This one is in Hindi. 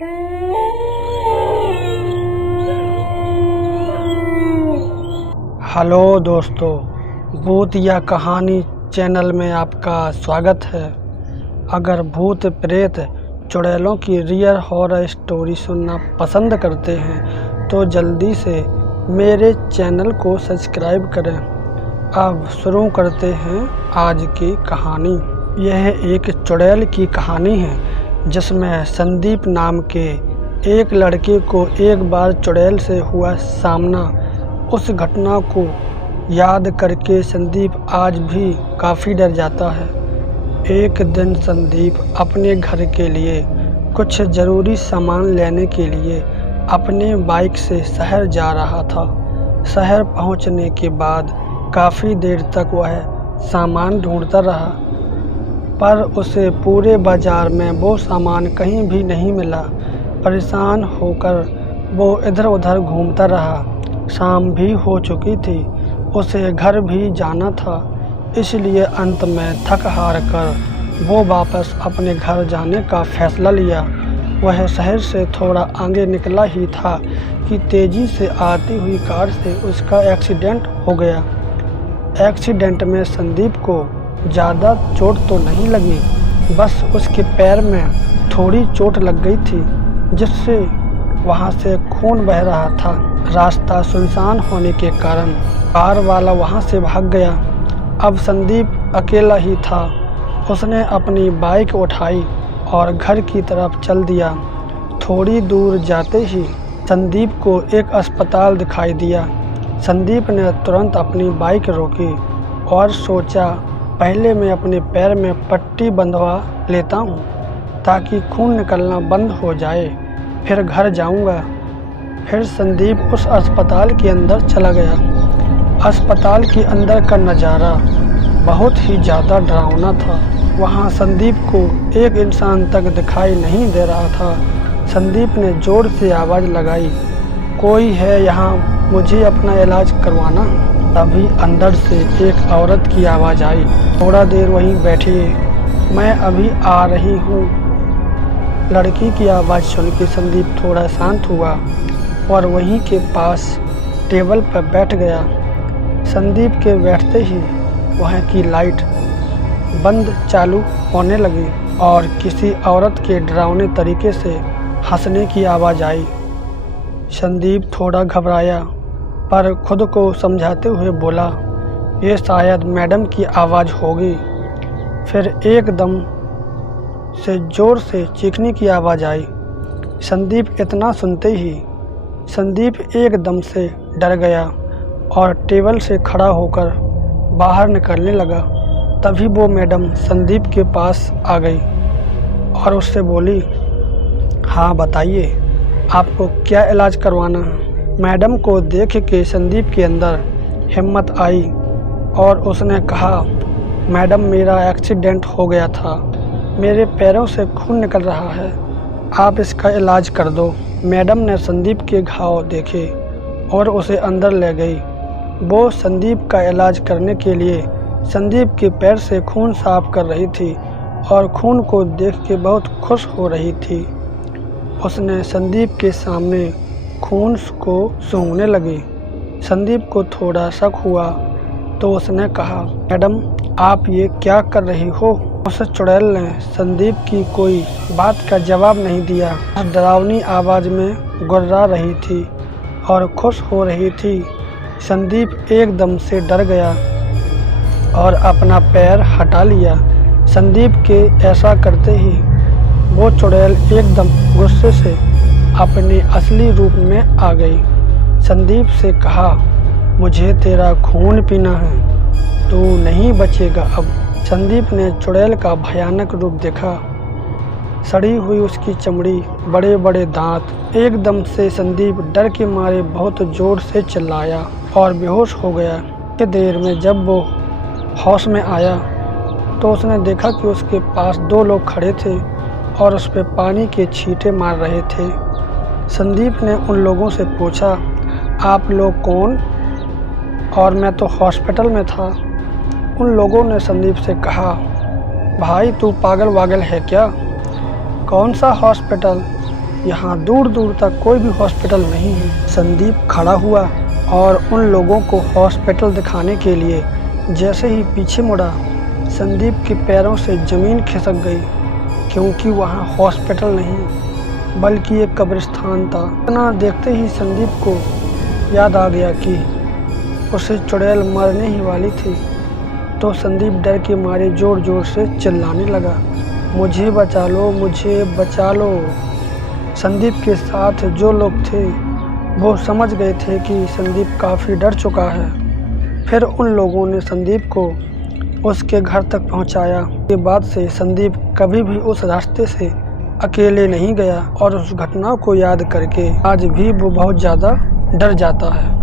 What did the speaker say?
हेलो दोस्तों, भूत या कहानी चैनल में आपका स्वागत है। अगर भूत प्रेत चुड़ैलों की रियल हॉरर स्टोरी सुनना पसंद करते हैं तो जल्दी से मेरे चैनल को सब्सक्राइब करें। अब शुरू करते हैं आज की कहानी। यह एक चुड़ैल की कहानी है जिसमें संदीप नाम के एक लड़के को एक बार चुड़ैल से हुआ सामना। उस घटना को याद करके संदीप आज भी काफ़ी डर जाता है। एक दिन संदीप अपने घर के लिए कुछ ज़रूरी सामान लेने के लिए अपने बाइक से शहर जा रहा था। शहर पहुंचने के बाद काफ़ी देर तक वह सामान ढूंढता रहा, पर उसे पूरे बाज़ार में वो सामान कहीं भी नहीं मिला। परेशान होकर वो इधर उधर घूमता रहा। शाम भी हो चुकी थी, उसे घर भी जाना था, इसलिए अंत में थक हार कर वो वापस अपने घर जाने का फैसला लिया। वह शहर से थोड़ा आगे निकला ही था कि तेज़ी से आती हुई कार से उसका एक्सीडेंट हो गया। एक्सीडेंट में संदीप को ज़्यादा चोट तो नहीं लगी, बस उसके पैर में थोड़ी चोट लग गई थी जिससे वहाँ से खून बह रहा था। रास्ता सुनसान होने के कारण कार वाला वहाँ से भाग गया। अब संदीप अकेला ही था। उसने अपनी बाइक उठाई और घर की तरफ चल दिया। थोड़ी दूर जाते ही संदीप को एक अस्पताल दिखाई दिया। संदीप ने तुरंत अपनी बाइक रोकी और सोचा, पहले मैं अपने पैर में पट्टी बंधवा लेता हूँ ताकि खून निकलना बंद हो जाए, फिर घर जाऊँगा। फिर संदीप उस अस्पताल के अंदर चला गया। अस्पताल के अंदर का नज़ारा बहुत ही ज़्यादा डरावना था। वहाँ संदीप को एक इंसान तक दिखाई नहीं दे रहा था। संदीप ने ज़ोर से आवाज़ लगाई, कोई है यहाँ, मुझे अपना इलाज करवाना। तभी अंदर से एक औरत की आवाज़ आई, थोड़ा देर वहीं बैठिए, मैं अभी आ रही हूँ। लड़की की आवाज़ सुन के संदीप थोड़ा शांत हुआ और वहीं के पास टेबल पर बैठ गया। संदीप के बैठते ही वहाँ की लाइट बंद चालू होने लगी और किसी औरत के डरावने तरीके से हंसने की आवाज़ आई। संदीप थोड़ा घबराया पर खुद को समझाते हुए बोला, ये शायद मैडम की आवाज़ होगी। फिर एकदम से ज़ोर से चीखने की आवाज़ आई। संदीप इतना सुनते ही संदीप एकदम से डर गया और टेबल से खड़ा होकर बाहर निकलने लगा। तभी वो मैडम संदीप के पास आ गई और उससे बोली, हाँ बताइए, आपको क्या इलाज करवाना है। मैडम को देख के संदीप के अंदर हिम्मत आई और उसने कहा, मैडम मेरा एक्सीडेंट हो गया था, मेरे पैरों से खून निकल रहा है, आप इसका इलाज कर दो। मैडम ने संदीप के घाव देखे और उसे अंदर ले गई। वो संदीप का इलाज करने के लिए संदीप के पैर से खून साफ कर रही थी और खून को देख के बहुत खुश हो रही थी। उसने संदीप के सामने खून को सूंघने लगी। संदीप को थोड़ा शक हुआ तो उसने कहा, मैडम आप ये क्या कर रही हो। उस चुड़ैल ने संदीप की कोई बात का जवाब नहीं दिया। डरावनी आवाज़ में गुर्रा रही थी और खुश हो रही थी। संदीप एकदम से डर गया और अपना पैर हटा लिया। संदीप के ऐसा करते ही वो चुड़ैल एकदम गुस्से से अपने असली रूप में आ गई। संदीप से कहा, मुझे तेरा खून पीना है, तू नहीं बचेगा अब। संदीप ने चुड़ैल का भयानक रूप देखा। सड़ी हुई उसकी चमड़ी, बड़े बड़े दांत। एकदम से संदीप डर के मारे बहुत ज़ोर से चिल्लाया और बेहोश हो गया। कुछ देर में जब वो होश में आया तो उसने देखा कि उसके पास दो लोग खड़े थे और उस पर पानी के छींटे मार रहे थे। संदीप ने उन लोगों से पूछा, आप लोग कौन? और मैं तो हॉस्पिटल में था। उन लोगों ने संदीप से कहा, भाई तू पागल वागल है क्या? कौन सा हॉस्पिटल? यहाँ दूर दूर तक कोई भी हॉस्पिटल नहीं है। संदीप खड़ा हुआ और उन लोगों को हॉस्पिटल दिखाने के लिए जैसे ही पीछे मुड़ा, संदीप के पैरों से ज़मीन खिसक गई, क्योंकि वहाँ हॉस्पिटल नहीं बल्कि एक कब्रिस्तान था। इतना देखते ही संदीप को याद आ गया कि उसे चुड़ैल मरने ही वाली थी। तो संदीप डर के मारे ज़ोर ज़ोर से चिल्लाने लगा, मुझे बचा लो, मुझे बचा लो। संदीप के साथ जो लोग थे वो समझ गए थे कि संदीप काफ़ी डर चुका है। फिर उन लोगों ने संदीप को उसके घर तक पहुंचाया। के बाद से संदीप कभी भी उस रास्ते से अकेले नहीं गया और उस घटना को याद करके आज भी वो बहुत ज़्यादा डर जाता है।